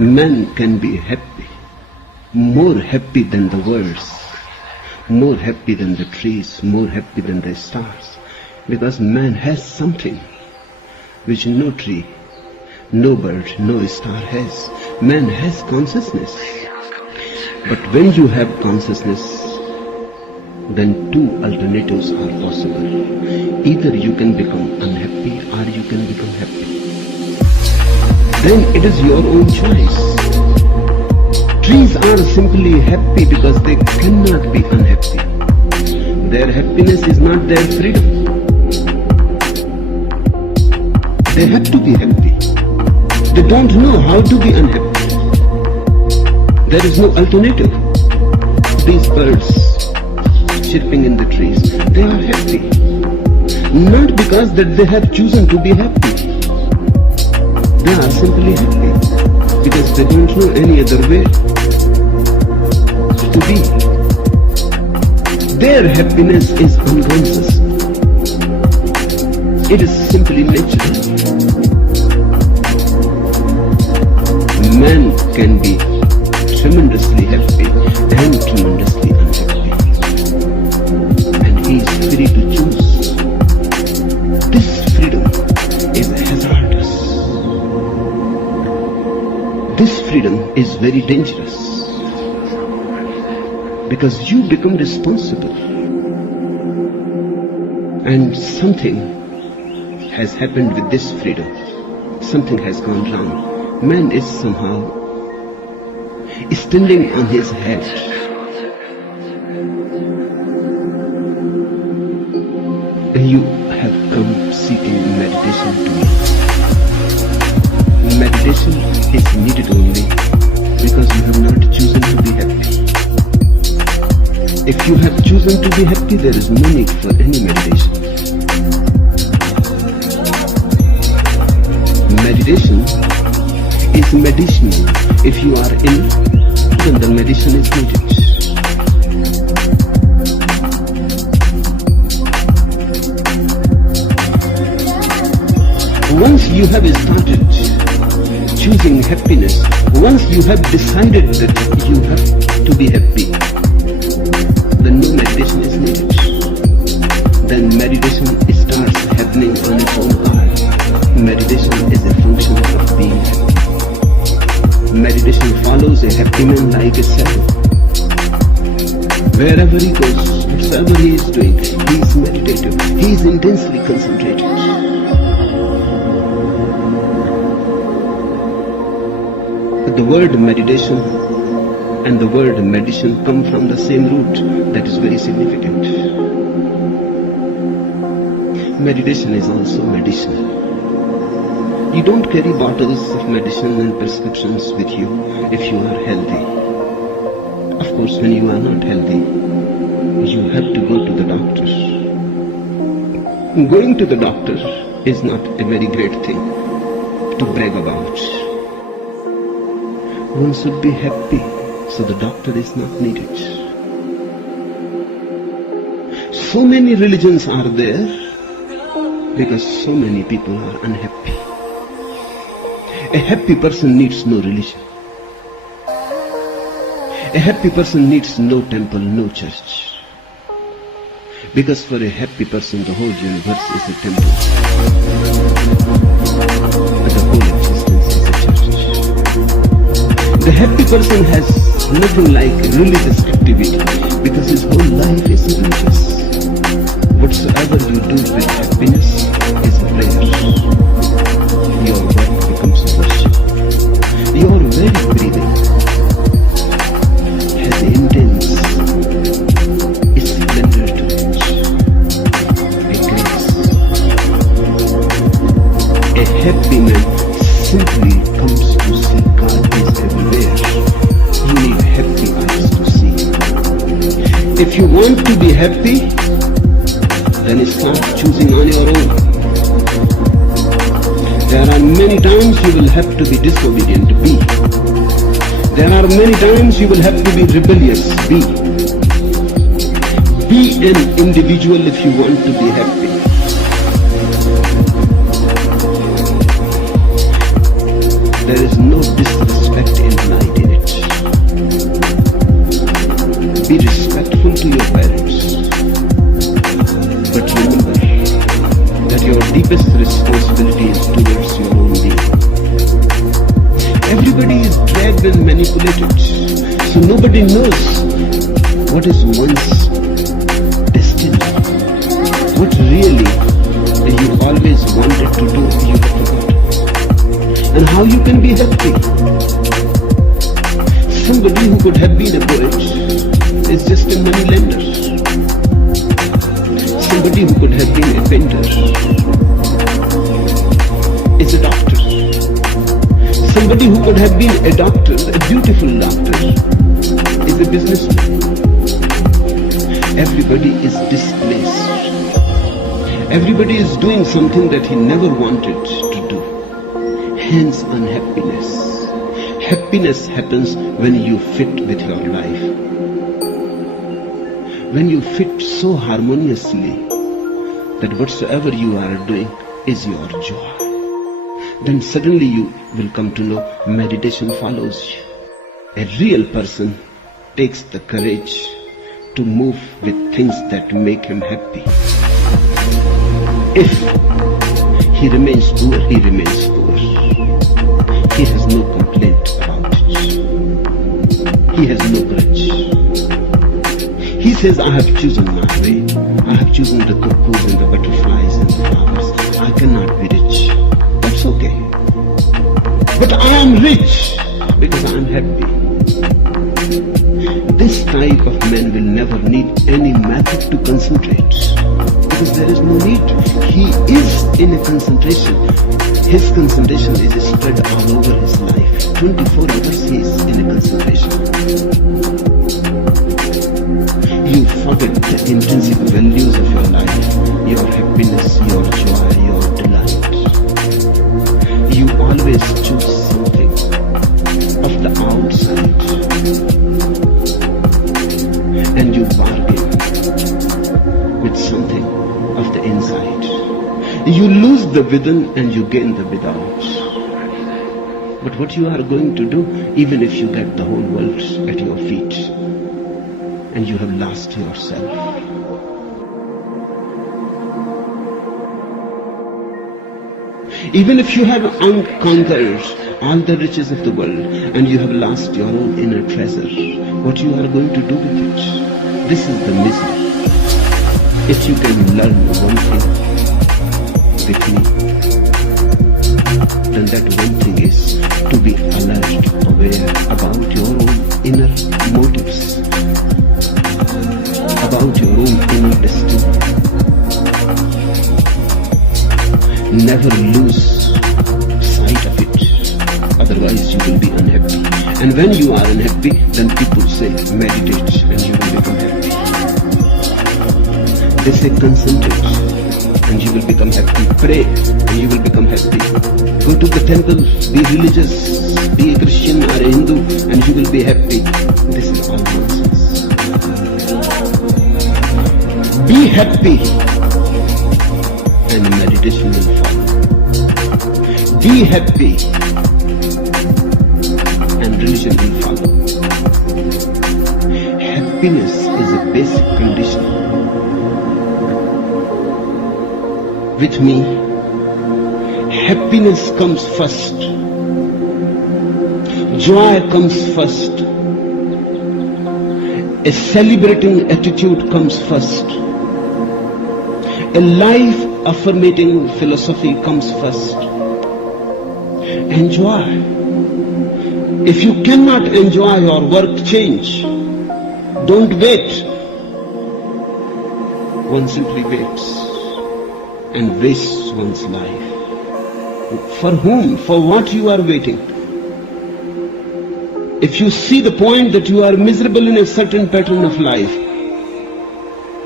Man can be happy, more happy than the birds, more happy than the trees, more happy than the stars, because man has something which no tree, no bird, no star has. Man has consciousness. But when you have consciousness, then two alternatives are possible. Either you can become unhappy or you can become happy. Then it is your own choice. Trees are simply happy because they cannot be unhappy. Their happiness is not their freedom. They have to be happy. They don't know how to be unhappy. There is no alternative. These birds chirping in the trees, they are happy. Not because that they have chosen to be happy. They are simply happy because they don't know any other way to be. Their happiness is unconscious. It is simply natural. Man can be tremendously happy and tremendously unhappy. And he is free to choose. This freedom is hazardous. This freedom is very dangerous. Because you become responsible. And something has happened with this freedom. Something has gone wrong. Man is somehow standing on his head. You have come seeking meditation to me. Meditation is needed only because you have not chosen to be happy. If you have chosen to be happy, there is no need for any meditation. Meditation is medicinal. If you are ill, then the medicine is needed. Once you have started choosing happiness, once you have decided that you have to be happy, then no meditation is needed. Then meditation starts happening on its own power. Meditation is a function of being happy. Meditation follows a happy man like a shadow. Wherever he goes, whatever he is doing, he is meditative. He is intensely concentrated. The word meditation and the word medicine come from the same root. That is very significant. Meditation is also medicinal. You don't carry bottles of medicine and prescriptions with you if you are healthy. Of course, when you are not healthy, you have to go to the doctor. Going to the doctor is not a very great thing to brag about. One should be happy, so the doctor is not needed. So many religions are there because so many people are unhappy. A happy person needs no religion. A happy person needs no temple, no church. Because for a happy person, the whole universe is a temple. And the whole existence is a church. The happy person has nothing like religious activity because his whole life is religious. Whatsoever you do with happiness is a pleasure. Your work becomes worship. Your very breathing has intense splendor to it, a grace. A happy man simply comes to see God is everywhere. You need happy eyes to see. If you want to be happy, then start choosing on your own. There are many times you will have to be disobedient, be. There are many times you will have to be rebellious, be. Be an individual if you want to be happy. There is no disrespect implied in it. Be respectful to your parents. But remember that your deepest responsibility is towards your own being. Everybody is dragged and manipulated, so nobody knows what is one's destiny. What really you always wanted to do, you forgot. And how you can be happy. Somebody who could have been a poet is just a money lender. Somebody who could have been a painter is a doctor. Somebody who could have been a doctor, a beautiful doctor, is a businessman. Everybody is displaced. Everybody is doing something that he never wanted to do. Hence unhappiness. Happiness happens when you fit with your life. When you fit so harmoniously that whatsoever you are doing is your joy, then suddenly you will come to know meditation follows you. A real person takes the courage to move with things that make him happy. If he remains poor, he remains poor. He has no complaint about it. He has no grudge. He says, I have chosen my way. I have chosen the cuckoos and the butterflies and the flowers. I cannot be rich. That's okay. But I am rich because I am happy. This type of man will never need any method to concentrate. Because there is no need. He is in a concentration. His concentration is spread all over his life. 24 hours he is in a concentration. You forget the intrinsic values of your life, your happiness, your joy, your delight. You always choose something of the outside and you bargain with something of the inside. You lose the within and you gain the without. But what you are going to do, even if you get the whole world at your feet and you have lost yourself? Even if you have conquered all the riches of the world and you have lost your own inner treasure, what you are going to do with it? This is the misery. If you can learn one thing with me, then that one thing is to be alert, aware about your own inner motives, about your own inner destiny. Never lose sight of it, otherwise you will be unhappy. And when you are unhappy, then people say meditate and you will become happy. They say concentrate and you will become happy. Pray and you will become happy. Go to the temple, be religious, be a Christian or a Hindu and you will be happy. This is all nonsense. Be happy and meditation will follow. Be happy and religion will follow. Happiness is a basic condition. With me, happiness comes first. Joy comes first. A celebrating attitude comes first. A life-affirming philosophy comes first. Enjoy. If you cannot enjoy your work, change. Don't wait. One simply waits and wastes one's life. For whom? For what you are waiting? If you see the point that you are miserable in a certain pattern of life,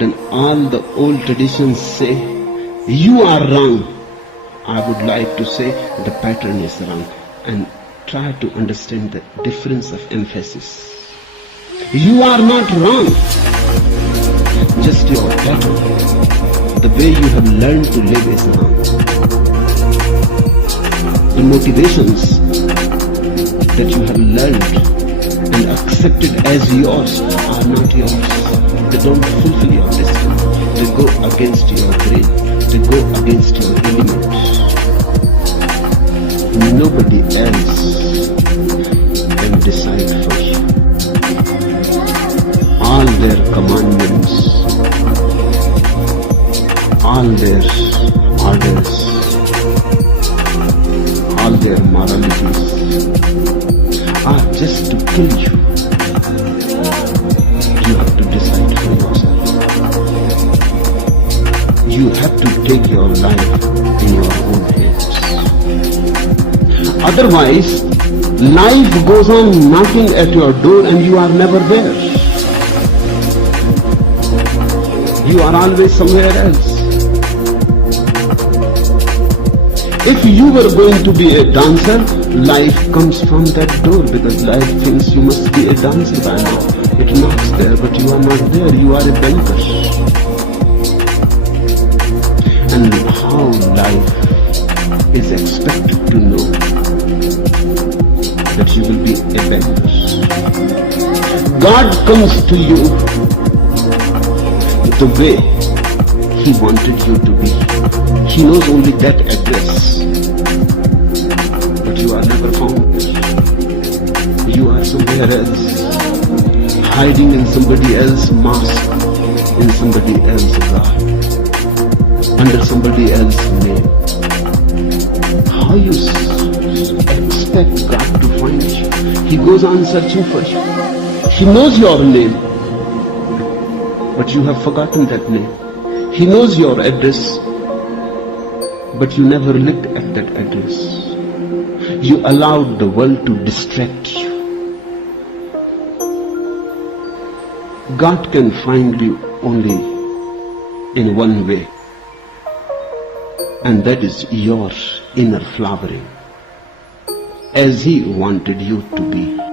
then all the old traditions say, you are wrong. I would like to say the pattern is wrong and try to understand the difference of emphasis. You are not wrong. Just your pattern, the way you have learned to live is wrong. The motivations that you have learned and accepted as yours are not yours. They don't fulfill your destiny. They go against your brain. They go against your element. Nobody else can decide for you. All their commandments, all their orders, all their moralities are just to kill you. You have to decide for yourself. You have to take your life in your own hands. Otherwise, life goes on knocking at your door and you are never there. You are always somewhere else. If you were going to be a dancer, life comes from that door because life thinks you must be a dancer by now. It knocks there, but you are not there. You are a banker. And how life is expected to know that you will be a banker. God comes to you the way He wanted you to be. He knows only that address. But you are never found. You are somewhere else, hiding in somebody else's mask, in somebody else's garb, under somebody else's name. How you expect God to find you? He goes on searching for you. He knows your name, but you have forgotten that name. He knows your address, but you never looked at that address. You allowed the world to distract you. God can find you only in one way, and that is your inner flowering, as He wanted you to be.